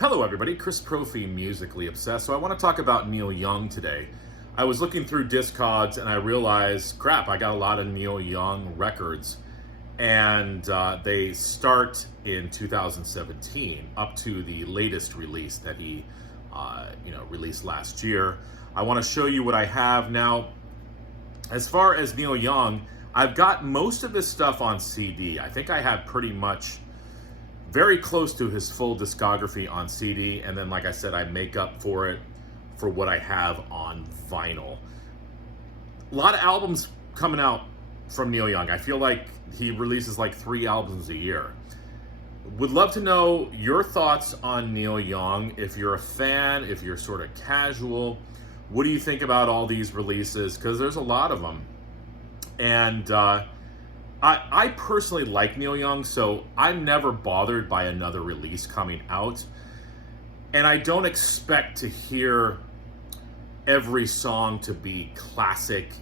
Hello everybody, Chris Profi, Musically Obsessed. So I want to talk about Neil Young today. I was looking through Discogs and I realized, crap, I got a lot of Neil Young records. And they start in 2017 up to the latest release that he released last year. I want to show you what I have now. As far as Neil Young, I've got most of his stuff on CD. I think I have pretty much very close to his full discography on CD, and then like I said, I make up for it for what I have on vinyl. A lot of albums coming out from Neil Young. I feel like he releases like 3 albums a year. Would love to know your thoughts on Neil Young. If you're a fan, if you're sort of casual, what do you think about all these releases? Because there's a lot of them. And I personally like Neil Young, so I'm never bothered by another release coming out. And I don't expect to hear every song to be classic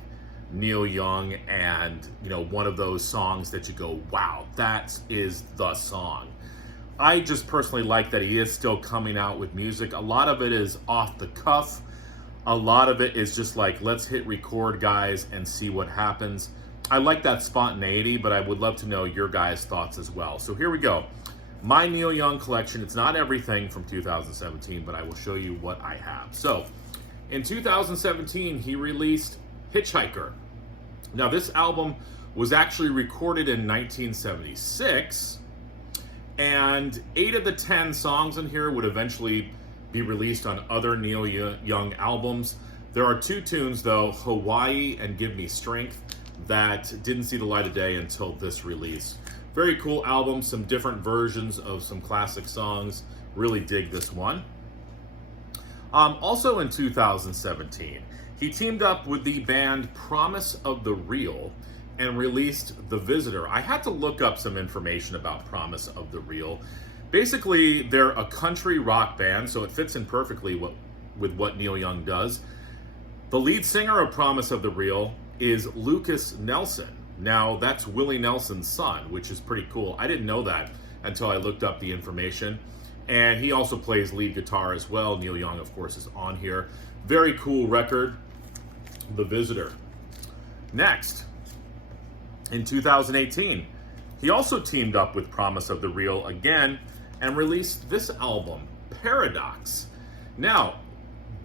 Neil Young and, one of those songs that you go, wow, that is the song. I just personally like that he is still coming out with music. A lot of it is off the cuff. A lot of it is just like, let's hit record, guys, and see what happens. I like that spontaneity, but I would love to know your guys' thoughts as well. So here we go. My Neil Young collection. It's not everything from 2017, but I will show you what I have. So in 2017, he released Hitchhiker. Now this album was actually recorded in 1976, and 8 of the 10 songs in here would eventually be released on other Neil Young albums. There are 2 tunes though, Hawaii and Give Me Strength, that didn't see the light of day until this release. Very cool album, some different versions of some classic songs. Really dig this one. Also in 2017, he teamed up with the band Promise of the Real and released The Visitor. I had to look up some information about Promise of the Real. Basically, they're a country rock band, so it fits in perfectly with what Neil Young does. The lead singer of Promise of the Real is Lucas Nelson. Now, that's Willie Nelson's son, which is pretty cool. I didn't know that until I looked up the information. And he also plays lead guitar as well. Neil Young, of course, is on here. Very cool record, The Visitor. Next, in 2018, he also teamed up with Promise of the Real again and released this album, Paradox. Now,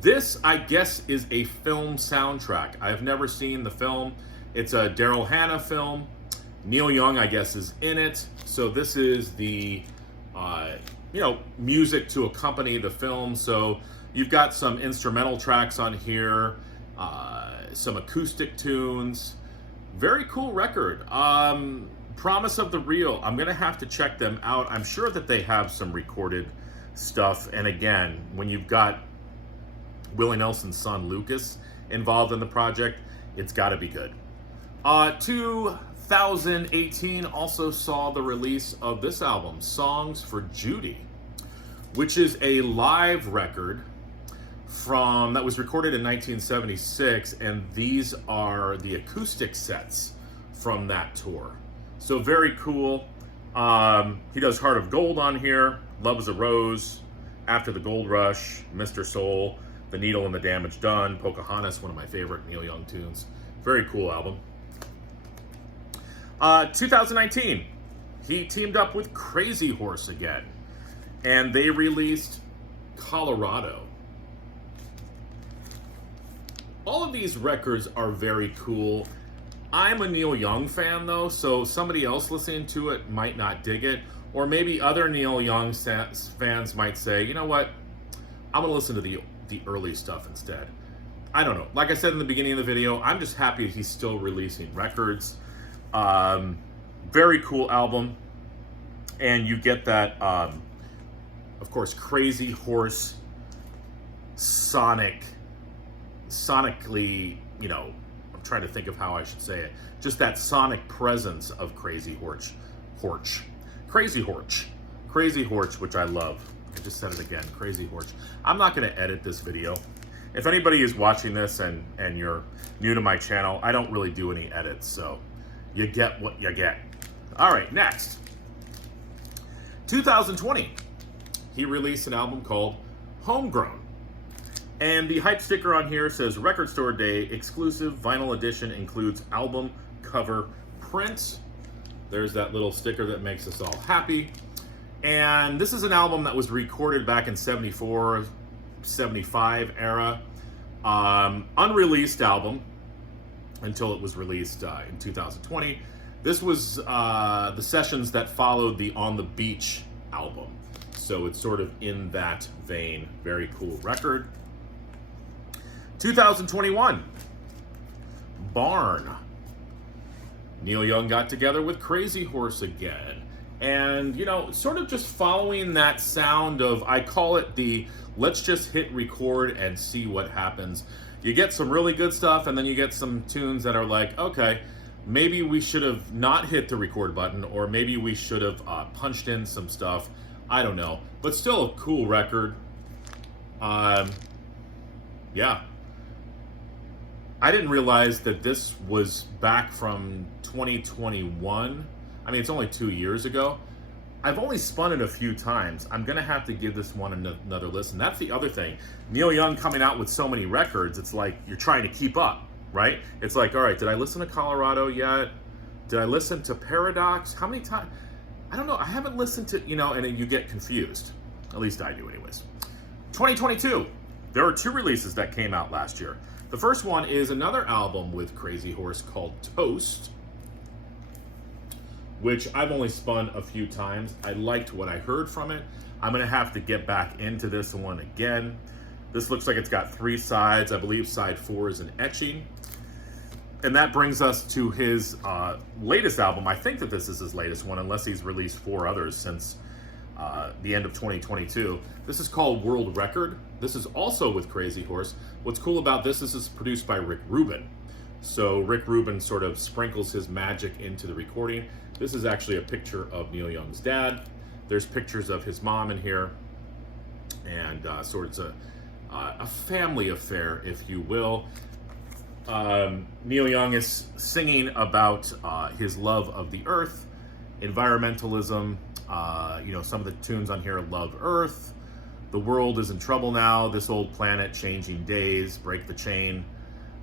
this, I guess, is a film soundtrack. I've never seen the film. It's a Daryl Hannah film. Neil Young, I guess, is in it. So this is the, music to accompany the film. So you've got some instrumental tracks on here, some acoustic tunes. Very cool record. Promise of the Real. I'm going to have to check them out. I'm sure that they have some recorded stuff. And again, when you've got Willie Nelson's son Lucas involved in the project, it's got to be good. 2018 also saw the release of this album, Songs for Judy, which is a live record that was recorded in 1976, and these are the acoustic sets from that tour. So very cool. He does Heart of Gold on here, Love is a Rose, After the Gold Rush, Mr. Soul, The Needle and the Damage Done, Pocahontas, one of my favorite Neil Young tunes. Very cool album. 2019, he teamed up with Crazy Horse again, and they released Colorado. All of these records are very cool. I'm a Neil Young fan though, so somebody else listening to it might not dig it, or maybe other Neil Young fans might say, you know what, I'm gonna listen to the early stuff instead. I don't know. Like I said in the beginning of the video, I'm just happy he's still releasing records. Very cool album. And you get that, of course, Crazy Horse sonically, I'm trying to think of how I should say it. Just that sonic presence of Crazy Horse. Crazy Horse, which I love. I just said it again, Crazy Horse. I'm not going to edit this video. If anybody is watching this and you're new to my channel, I don't really do any edits, so you get what you get. All right, next. 2020, he released an album called Homegrown. And the hype sticker on here says Record Store Day exclusive vinyl edition includes album cover print. There's that little sticker that makes us all happy. And this is an album that was recorded back in 74, 75 era. Unreleased album until it was released in 2020. This was the sessions that followed the On the Beach album. So it's sort of in that vein. Very cool record. 2021, Barn. Neil Young got together with Crazy Horse again. And, you know, sort of just following that sound of, I call it the let's just hit record and see what happens. You get some really good stuff, and then you get some tunes that are like, okay, maybe we should have not hit the record button, or maybe we should have punched in some stuff. I don't know. But still a cool record. Yeah. I didn't realize that this was back from 2021. I mean, it's only 2 years ago. I've only spun it a few times. I'm going to have to give this one another listen. That's the other thing. Neil Young coming out with so many records, it's like you're trying to keep up, right? It's like, all right, did I listen to Colorado yet? Did I listen to Paradox? How many times? I don't know. I haven't listened to, you know, and then you get confused. At least I do anyways. 2022. There are 2 releases that came out last year. The first one is another album with Crazy Horse called Toast, which I've only spun a few times. I liked what I heard from it. I'm gonna have to get back into this one again. This looks like it's got 3 sides. I believe side 4 is an etching. And that brings us to his latest album. I think that this is his latest one, unless he's released 4 others since the end of 2022. This is called World Record. This is also with Crazy Horse. What's cool about this is produced by Rick Rubin. So Rick Rubin sort of sprinkles his magic into the recording. This is actually a picture of Neil Young's dad. There's pictures of his mom in here. And sort of a family affair, if you will. Neil Young is singing about his love of the earth, environmentalism. You know, some of the tunes on here love Earth. The world is in trouble now. This old planet, changing days, break the chain.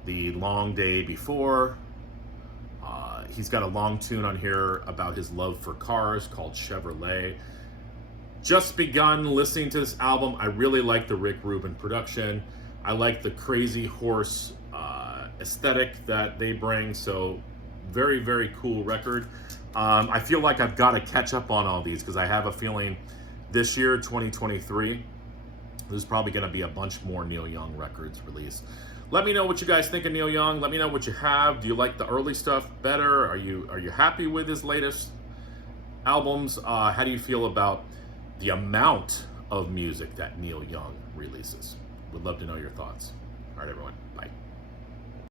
The long day before. He's got a long tune on here about his love for cars called Chevrolet. Just begun listening to this album. I really like the Rick Rubin production. I like the Crazy Horse aesthetic that they bring. So very, very cool record. I feel like I've got to catch up on all these because I have a feeling this year, 2023, there's probably going to be a bunch more Neil Young records released. Let me know what you guys think of Neil Young. Let me know what you have. Do you like the early stuff better? Are you happy with his latest albums? How do you feel about the amount of music that Neil Young releases? Would love to know your thoughts. All right, everyone. Bye.